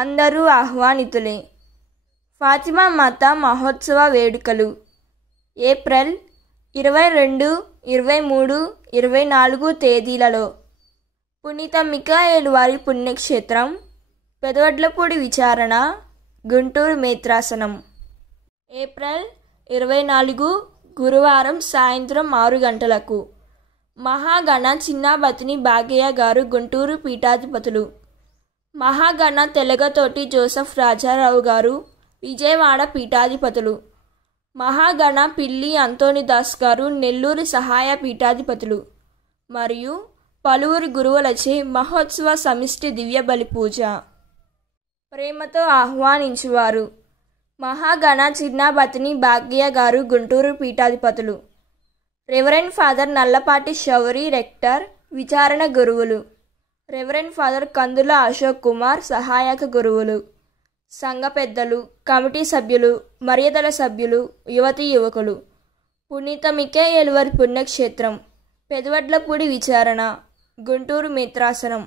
అందరూ ఆహ్వానితులే. ఫాతిమా మాత మహోత్సవ వేడుకలు ఏప్రిల్ 22, 23, 24 తేదీలలో. పునీత మిఖాయేలు వారి పుణ్యక్షేత్రం పెదవడ్లపూడి విచారణ, గుంటూరు మేత్రాసనం. ఏప్రిల్ 24 గురువారం సాయంత్రం 6 గంటలకు. మహాగణ చిన్నాబతిని భాగ్యయ్య గారు గుంటూరు పీఠాధిపతులు. మహాగణ తెలగతోటి జోసెఫ్ రాజారావు గారు విజయవాడ పీఠాధిపతులు. మహాగణ పిల్లి అంతోనిదాస్ గారు నెల్లూరు సహాయ పీఠాధిపతులు. మరియు పలువురు గురువులచే మహోత్సవ సమిష్టి దివ్య బలి పూజ. ప్రేమతో ఆహ్వానించువారు మహాగణ చిన్నాబతిని భాగ్యయ్య గారు గుంటూరు పీఠాధిపతులు. Reverend father Nallapati Shouri Richter విచారణ గురువులు. రెవరెండ్ ఫాదర్ కందుల అశోక్ కుమార్ సహాయక గురువులు. సంఘ పెద్దలు, కమిటీ సభ్యులు, మర్యాదల సభ్యులు, యువతీ యువకులు. పునీత మిఖాయేలు వారి పుణ్యక్షేత్రం పెదవడ్లపూడి విచారణ, గుంటూరు మేత్రాసనం.